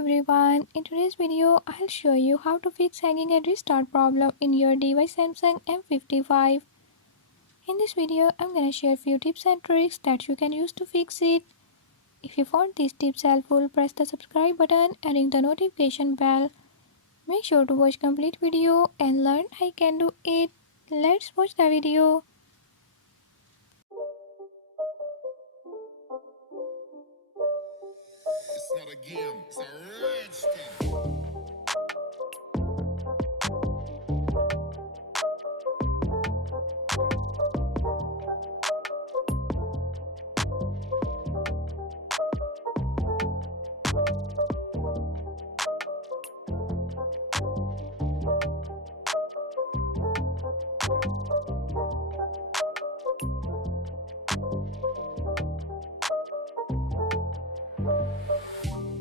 everyone, in today's video I'll show you how to fix hanging and restart problem in your device Samsung M55. In this video I'm gonna share few tips and tricks that you can use to fix it. If you found these tips helpful, press the subscribe button and ring the notification bell. Make sure to watch complete video and learn I can do it. Let's watch the video. It's not a game, it's a